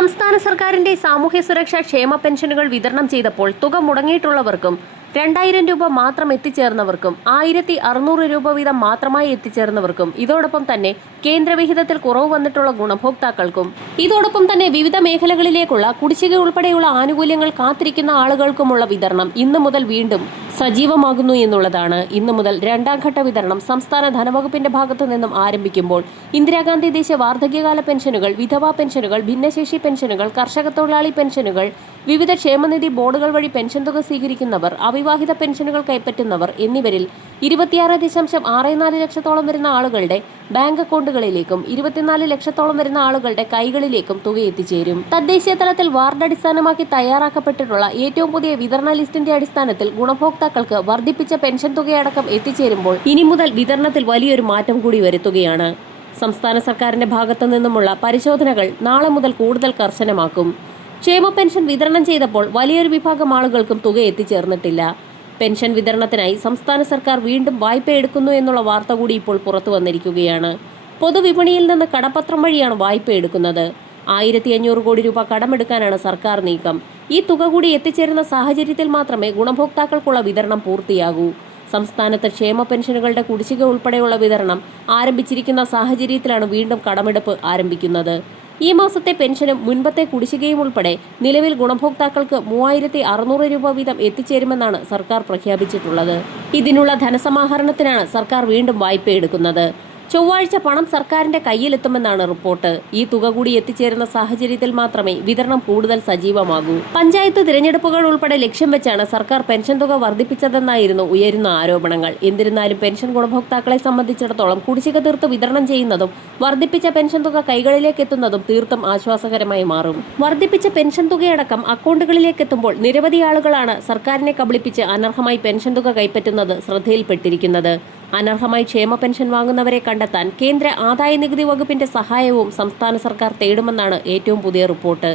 സംസ്ഥാന സർക്കാരിന്റെ സാമൂഹ്യ സുരക്ഷാ ക്ഷേമ പെൻഷനുകൾ വിതരണം ചെയ്തപ്പോൾ തുക മുടങ്ങിയിട്ടുള്ളവർക്കും രണ്ടായിരം രൂപ മാത്രം എത്തിച്ചേർന്നവർക്കും ആയിരത്തി അറുന്നൂറ് രൂപ വീതം മാത്രമായി എത്തിച്ചേർന്നവർക്കും ഇതോടൊപ്പം തന്നെ കേന്ദ്രവിഹിതത്തിൽ കുറവ് വന്നിട്ടുള്ള ഗുണഭോക്താക്കൾക്കും ഇതോടൊപ്പം തന്നെ വിവിധ മേഖലകളിലേക്കുള്ള കുടിശ്ശിക ഉൾപ്പെടെയുള്ള ആനുകൂല്യങ്ങൾ കാത്തിരിക്കുന്ന ആളുകൾക്കുമുള്ള വിതരണം ഇന്നു മുതൽ വീണ്ടും സജീവമാകുന്നു എന്നുള്ളതാണ്. ഇന്നു മുതൽ രണ്ടാം ഘട്ട വിതരണം സംസ്ഥാന ധനവകുപ്പിന്റെ ഭാഗത്തു നിന്നും ആരംഭിക്കുമ്പോൾ ഇന്ദിരാഗാന്ധി ദേശീയ വാർദ്ധക്യകാല പെൻഷനുകൾ വിധവാ പെൻഷനുകൾ ഭിന്നശേഷി പെൻഷനുകൾ കർഷക തൊഴിലാളി പെൻഷനുകൾ വിവിധ ക്ഷേമനിധി ബോർഡുകൾ വഴി പെൻഷൻ തുക സ്വീകരിക്കുന്നവർ അവിവാഹിത പെൻഷനുകൾ കൈപ്പറ്റുന്നവർ എന്നിവരിൽ ഇരുപത്തിയാറ് ദശാംശം ആറ് നാല് ലക്ഷത്തോളം വരുന്ന ആളുകളുടെ ബാങ്ക് അക്കൗണ്ടുകളിലേക്കും ഇരുപത്തിനാല് ലക്ഷത്തോളം വരുന്ന ആളുകളുടെ കൈകളിലേക്കും തുക എത്തിച്ചേരും. തദ്ദേശീയ തലത്തിൽ വാർഡ് അടിസ്ഥാനമാക്കി തയ്യാറാക്കപ്പെട്ടിട്ടുള്ള ഏറ്റവും പുതിയ വിതരണ ലിസ്റ്റിന്റെ അടിസ്ഥാനത്തിൽ ഗുണഭോക്താക്കൾക്ക് വർദ്ധിപ്പിച്ച പെൻഷൻ തുകയടക്കം എത്തിച്ചേരുമ്പോൾ ഇനി മുതൽ വിതരണത്തിൽ വലിയൊരു മാറ്റം കൂടി വരുത്തുകയാണ്. സംസ്ഥാന സർക്കാരിന്റെ ഭാഗത്തു നിന്നുമുള്ള പരിശോധനകൾ നാളെ മുതൽ കൂടുതൽ കർശനമാക്കും. ക്ഷേമ പെൻഷൻ വിതരണം ചെയ്തപ്പോൾ വലിയൊരു വിഭാഗം ആളുകൾക്കും തുക എത്തിച്ചേർന്നിട്ടില്ല. പെൻഷൻ വിതരണത്തിനായി സംസ്ഥാന സർക്കാർ വീണ്ടും വായ്പ എടുക്കുന്നു എന്നുള്ള വാർത്ത കൂടി ഇപ്പോൾ പുറത്തു വന്നിരിക്കുകയാണ്. പൊതുവിപണിയിൽ നിന്ന് കടപ്പത്രം വഴിയാണ് വായ്പ എടുക്കുന്നത് ആയിരത്തി അഞ്ഞൂറ് കോടി രൂപ കടമെടുക്കാനാണ് സർക്കാർ നീക്കം. ഈ തുക കൂടി എത്തിച്ചേരുന്ന സാഹചര്യത്തിൽ മാത്രമേ ഗുണഭോക്താക്കൾക്കുള്ള വിതരണം പൂർത്തിയാകൂ. സംസ്ഥാനത്ത് ക്ഷേമ പെൻഷനുകളുടെ കുടിശ്ശിക ഉൾപ്പെടെയുള്ള വിതരണം ആരംഭിച്ചിരിക്കുന്ന സാഹചര്യത്തിലാണ് വീണ്ടും കടമെടുപ്പ് ആരംഭിക്കുന്നത്. ഈ മാസത്തെ പെൻഷനും മുൻപത്തെ കുടിശ്ശികയും ഉൾപ്പെടെ നിലവിൽ ഗുണഭോക്താക്കൾക്ക് മൂവായിരത്തി അറുന്നൂറ് രൂപ വീതം എത്തിച്ചേരുമെന്നാണ് സർക്കാർ പ്രഖ്യാപിച്ചിട്ടുള്ളത്. ഇതിനുള്ള ധനസമാഹരണത്തിനാണ് സർക്കാർ വീണ്ടും വായ്പ എടുക്കുന്നത് ചൊവ്വാഴ്ച പണം സർക്കാരിന്റെ കയ്യിലെത്തുമെന്നാണ് റിപ്പോർട്ട്. ഈ തുക കൂടി എത്തിച്ചേരുന്ന സാഹചര്യത്തിൽ മാത്രമേ വിതരണം കൂടുതൽ സജീവമാകൂ. പഞ്ചായത്ത് തിരഞ്ഞെടുപ്പുകൾ ഉൾപ്പെടെ ലക്ഷ്യം വെച്ചാണ് സർക്കാർ പെൻഷൻ തുക വർദ്ധിപ്പിച്ചതെന്നായിരുന്നു ഉയരുന്ന ആരോപണങ്ങൾ. എന്നിരുന്നാലും പെൻഷൻ ഗുണഭോക്താക്കളെ സംബന്ധിച്ചിടത്തോളം കുടിശ്ശിക തീർത്ത് വിതരണം ചെയ്യുന്നതും വർദ്ധിപ്പിച്ച പെൻഷൻ തുക കൈകളിലേക്ക് എത്തുന്നതും തീർത്തും ആശ്വാസകരമായി മാറും. വർദ്ധിപ്പിച്ച പെൻഷൻ തുകയടക്കം അക്കൗണ്ടുകളിലേക്ക് എത്തുമ്പോൾ നിരവധി ആളുകളാണ് സർക്കാരിനെ കബളിപ്പിച്ച് അനർഹമായി പെൻഷൻ തുക കൈപ്പറ്റുന്നത് ശ്രദ്ധയിൽപ്പെട്ടിരിക്കുന്നത്. അനർഹമായി ക്ഷേമ പെൻഷൻ വാങ്ങുന്നവരെ കണ്ടെത്താൻ കേന്ദ്ര ആദായ നികുതി വകുപ്പിന്റെ സഹായവും സംസ്ഥാന സർക്കാർ തേടുമെന്നാണ് ഏറ്റവും പുതിയ റിപ്പോർട്ട്.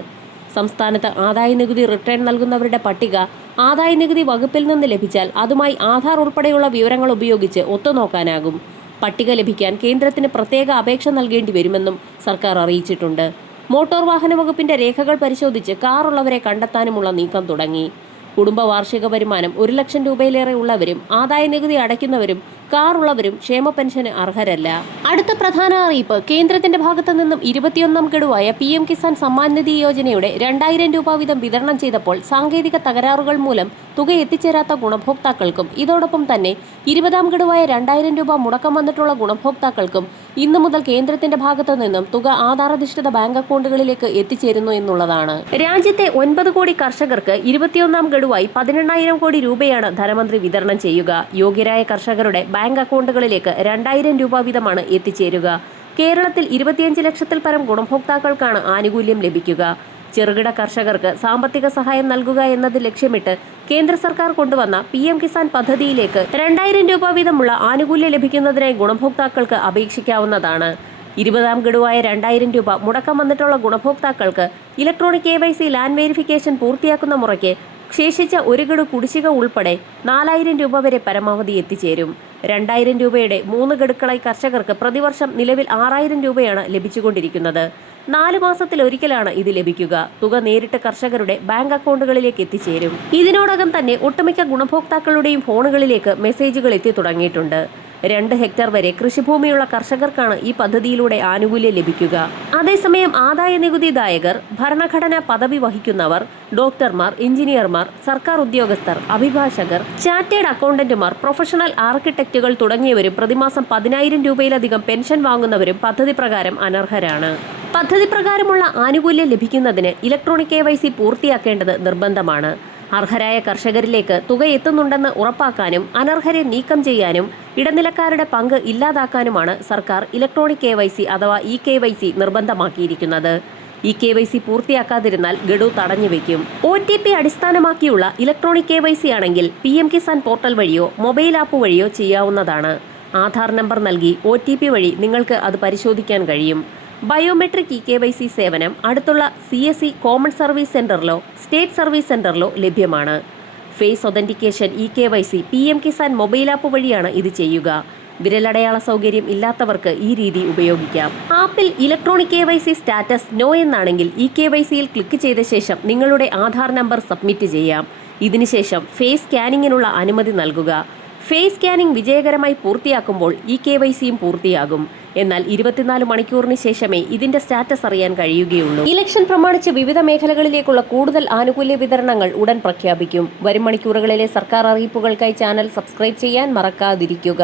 സംസ്ഥാനത്ത് ആദായ നികുതി റിട്ടേൺ നൽകുന്നവരുടെ പട്ടിക ആദായ നികുതി വകുപ്പിൽ നിന്ന് ലഭിച്ചാൽ അതുമായി ആധാർ ഉൾപ്പെടെയുള്ള വിവരങ്ങൾ ഉപയോഗിച്ച് ഒത്തുനോക്കാനാകും. പട്ടിക ലഭിക്കാൻ കേന്ദ്രത്തിന് പ്രത്യേക അപേക്ഷ നൽകേണ്ടി വരുമെന്നും സർക്കാർ അറിയിച്ചിട്ടുണ്ട്. മോട്ടോർ വാഹന വകുപ്പിന്റെ രേഖകൾ പരിശോധിച്ച് കാറുള്ളവരെ കണ്ടെത്താനുമുള്ള നീക്കം തുടങ്ങി. കുടുംബ വാർഷിക വരുമാനം ഒരു ലക്ഷം രൂപയിലേറെ ഉള്ളവരും ആദായ നികുതി അടയ്ക്കുന്നവരും കാർ ഉള്ളവരും ക്ഷേമ പെൻഷന് അർഹരല്ല. അടുത്ത പ്രധാന അറിയിപ്പ് കേന്ദ്രത്തിന്റെ ഭാഗത്തു നിന്നും ഇരുപത്തിയൊന്നാം ഗഡുവായ പി എം കിസാൻ സമ്മാൻ നിധി യോജനയുടെ രണ്ടായിരം രൂപ വീതം വിതരണം ചെയ്തപ്പോൾ സാങ്കേതിക തകരാറുകൾ മൂലം തുക എത്തിച്ചേരാത്ത ഗുണഭോക്താക്കൾക്കും ഇതോടൊപ്പം തന്നെ ഇരുപതാം ഗഡുവായ രണ്ടായിരം രൂപ മുടക്കം വന്നിട്ടുള്ള ഗുണഭോക്താക്കൾക്കും ഇന്നു മുതൽ കേന്ദ്രത്തിന്റെ ഭാഗത്തു നിന്നും തുക ആധാരധിഷ്ഠിത ബാങ്ക് അക്കൗണ്ടുകളിലേക്ക് എത്തിച്ചേരുന്നു എന്നുള്ളതാണ്. രാജ്യത്തെ ഒൻപത് കോടി കർഷകർക്ക് ഇരുപത്തിയൊന്നാം ഗഡുവായി പതിനെണ്ണായിരം കോടി രൂപയാണ് ധനമന്ത്രി വിതരണം ചെയ്യുക. യോഗ്യരായ കർഷകരുടെ ബാങ്ക് അക്കൗണ്ടുകളിലേക്ക് രണ്ടായിരം രൂപ വീതമാണ് എത്തിച്ചേരുക. കേരളത്തിൽ ഇരുപത്തിയഞ്ച് ലക്ഷത്തിൽ പരം ഗുണഭോക്താക്കൾക്കാണ് ആനുകൂല്യം ലഭിക്കുക. ചെറുകിട കർഷകർക്ക് സാമ്പത്തിക സഹായം നൽകുക എന്നത് ലക്ഷ്യമിട്ട് കേന്ദ്ര സർക്കാർ കൊണ്ടുവന്ന പി എം കിസാൻ പദ്ധതിയിലേക്ക് രണ്ടായിരം രൂപ വീതമുള്ള ആനുകൂല്യം ലഭിക്കുന്നതിനായി ഗുണഭോക്താക്കൾക്ക് അപേക്ഷിക്കാവുന്നതാണ്. ഇരുപതാം ഗഡുവായ രണ്ടായിരം രൂപ മുടക്കം വന്നിട്ടുള്ള ഗുണഭോക്താക്കൾക്ക് electronic K Y C land verification പൂർത്തിയാക്കുന്ന മുറയ്ക്ക് ശേഷിച്ച ഒരു ഗഡു കുടിശ്ശിക ഉൾപ്പെടെ നാലായിരം രൂപ വരെ പരമാവധി എത്തിച്ചേരും. രണ്ടായിരം രൂപയുടെ മൂന്ന് ഗഡുക്കളായി കർഷകർക്ക് പ്രതിവർഷം നിലവിൽ ആറായിരം രൂപയാണ് ലഭിച്ചുകൊണ്ടിരിക്കുന്നത്. നാല് മാസത്തിൽ ഒരിക്കലാണ് ഇത് ലഭിക്കുക. തുക നേരിട്ട് കർഷകരുടെ ബാങ്ക് അക്കൗണ്ടുകളിലേക്ക് എത്തിച്ചേരും. ഇതിനോടകം തന്നെ ഒട്ടുമിക്ക ഗുണഭോക്താക്കളുടെയും ഫോണുകളിലേക്ക് മെസ്സേജുകൾ എത്തി തുടങ്ങിയിട്ടുണ്ട്. രണ്ട് ഹെക്ടർ വരെ കൃഷിഭൂമിയുള്ള കർഷകർക്കാണ് ഈ പദ്ധതിയിലൂടെ ആനുകൂല്യം ലഭിക്കുക. അതേസമയം ആദായ നികുതിദായകർ ഭരണഘടനാ പദവി വഹിക്കുന്നവർ ഡോക്ടർമാർ എഞ്ചിനീയർമാർ സർക്കാർ ഉദ്യോഗസ്ഥർ അഭിഭാഷകർ ചാർട്ടേഡ് അക്കൗണ്ടന്റുമാർ പ്രൊഫഷണൽ ആർക്കിടെക്റ്റുകൾ തുടങ്ങിയവരും പ്രതിമാസം പതിനായിരം രൂപയിലധികം പെൻഷൻ വാങ്ങുന്നവരും പദ്ധതി പ്രകാരം അനർഹരാണ്. പദ്ധതി പ്രകാരമുള്ള ആനുകൂല്യം ലഭിക്കുന്നതിന് ഇലക്ട്രോണിക് കെ വൈ സി പൂർത്തിയാക്കേണ്ടത് നിർബന്ധമാണ്. അർഹരായ കർഷകരിലേക്ക് തുക എത്തുന്നുണ്ടെന്ന് ഉറപ്പാക്കാനും അനർഹരെ നീക്കം ചെയ്യാനും ഇടനിലക്കാരുടെ പങ്ക് ഇല്ലാതാക്കാനുമാണ് സർക്കാർ ഇലക്ട്രോണിക് കെ വൈ സി അഥവാ ഇ കെ വൈ സി നിർബന്ധമാക്കിയിരിക്കുന്നത്. ഇ കെ വൈ സി പൂർത്തിയാക്കാതിരുന്നാൽ ഗഡു തടഞ്ഞു വെക്കും. ഒ ടി പി അടിസ്ഥാനമാക്കിയുള്ള ഇലക്ട്രോണിക് കെ വൈ സി ആണെങ്കിൽ പി എം കിസാൻ പോർട്ടൽ വഴിയോ മൊബൈൽ ആപ്പ് വഴിയോ ചെയ്യാവുന്നതാണ്. ആധാർ നമ്പർ നൽകി ഒ ടി പി വഴി നിങ്ങൾക്ക് അത് പരിശോധിക്കാൻ കഴിയും. Biometric E K Y C സേവനം അടുത്തുള്ള C S C common service സെന്ററിലോ state service സെന്ററിലോ ലഭ്യമാണ്. Face authentication E K Y C P M Kisan mobile app വഴിയാണ് ഇത് ചെയ്യുക. വിരലടയാള സൗകര്യം ഇല്ലാത്തവർക്ക് ഈ രീതി ഉപയോഗിക്കാം. ആപ്പിൽ electronic K Y C status no എന്നാണെങ്കിൽ ഇ കെ വൈ സിയിൽ ക്ലിക്ക് ചെയ്ത ശേഷം നിങ്ങളുടെ ആധാർ നമ്പർ സബ്മിറ്റ് ചെയ്യാം. ഇതിനുശേഷം ഫേസ് സ്കാനിങ്ങിനുള്ള അനുമതി നൽകുക. ഫേസ് സ്കാനിംഗ് വിജയകരമായി പൂർത്തിയാക്കുമ്പോൾ ഇ കെ വൈ സിയും പൂർത്തിയാകും. എന്നാൽ ഇരുപത്തിനാല് മണിക്കൂറിന് ശേഷമേ ഇതിന്റെ സ്റ്റാറ്റസ് അറിയാൻ കഴിയുകയുള്ളൂ. ഇലക്ഷൻ പ്രമാണിച്ച് വിവിധ മേഖലകളിലേക്കുള്ള കൂടുതൽ ആനുകൂല്യ വിതരണങ്ങൾ ഉടൻ പ്രഖ്യാപിക്കും. വരും മണിക്കൂറുകളിലെ സർക്കാർ അറിയിപ്പുകൾക്കായി ചാനൽ സബ്സ്ക്രൈബ് ചെയ്യാൻ മറക്കാതിരിക്കുക.